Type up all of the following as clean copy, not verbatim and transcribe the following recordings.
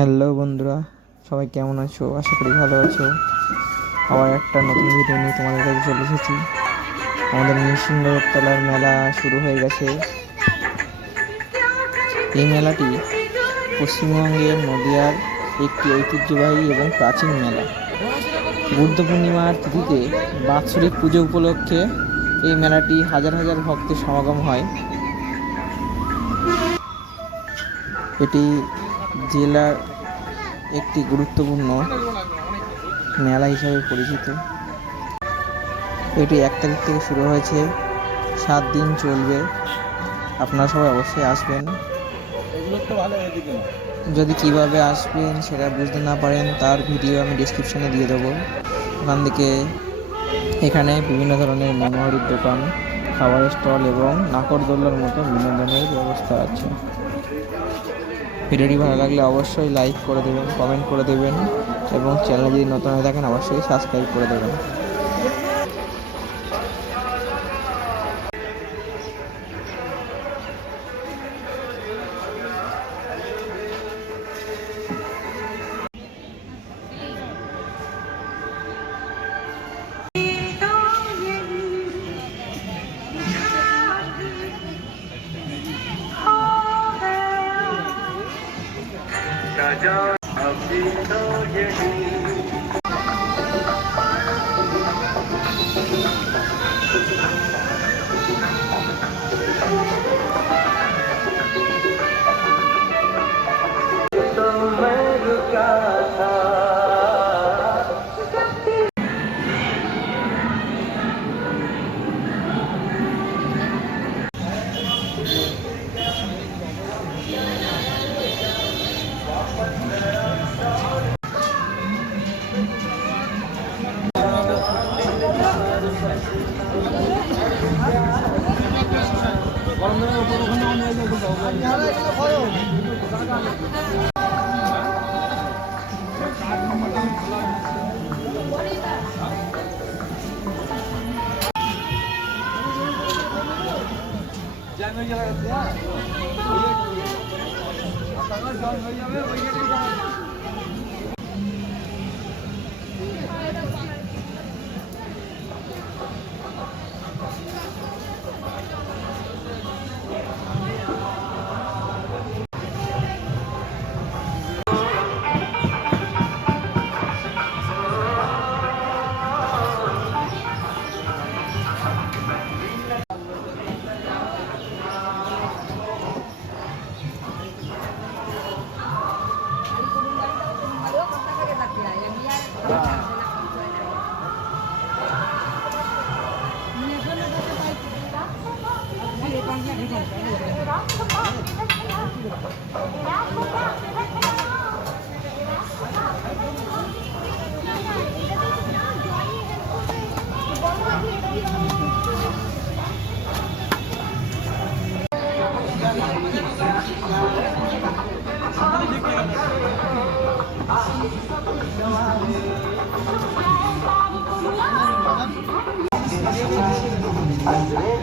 Hello বন্ধুরা, সবাই কেমন আছো? আশা করি ভালো আছো। আবার একটা নতুন ভিডিও নিয়ে তোমাদের কাছে চলে এসেছি। আমাদের নৃসিংহতলার মেলা শুরু হয়ে গেছে। এই মেলাটি পশ্চিমবঙ্গের নদিয়ার একটি ঐতিহ্যবাহী এবং প্রাচীন মেলা। বুদ্ধ পূর্ণিমার তিথিতে বাৎসরিক পুজো উপলক্ষে এই মেলাটি হাজার হাজার ভক্তের সমাগম হয়। এটি জেলার একটি গুরুত্বপূর্ণ মেলা হিসাবে পরিচিত। এটি 1 তারিখ থেকে শুরু হয়েছে, 7 দিন চলবে। আপনারা সবাই অবশ্যই আসবেন। যদি কিভাবে আসবেন সেটা বুঝতে না পারেন, তার ভিডিও আমি ডিসক্রিপশানে দিয়ে দেবো। ওখান থেকে এখানে বিভিন্ন ধরনের মনোহারির দোকান, খাবারের স্টল এবং নাকরদোল্লার মতো বিনোদনের ব্যবস্থা আছে। ভিডিওটি ভালো লাগলে অবশ্যই লাইক করে দেবেন, কমেন্ট করে দেবেন এবং চ্যানেল যদি নতুন হয়ে থাকেন অবশ্যই সাবস্ক্রাইব করে দেবেন।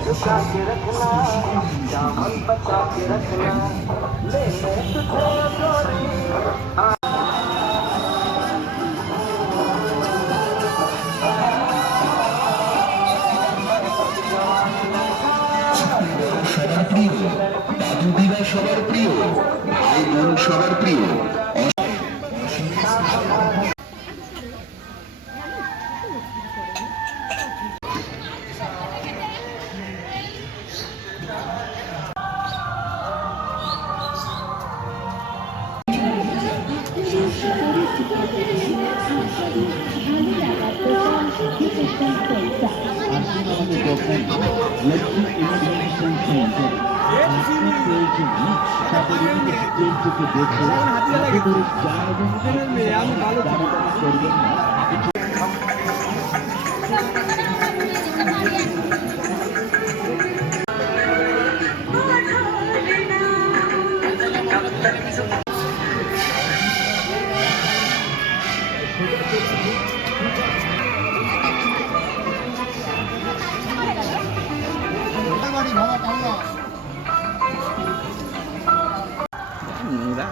झुका के रखना, दामन बचा के रखना, ले ले तुझे गोरी। সবার প্রিয় দাদু দিদা, সবার প্রিয় ভাই বোন, সবার প্রিয় নোংরা।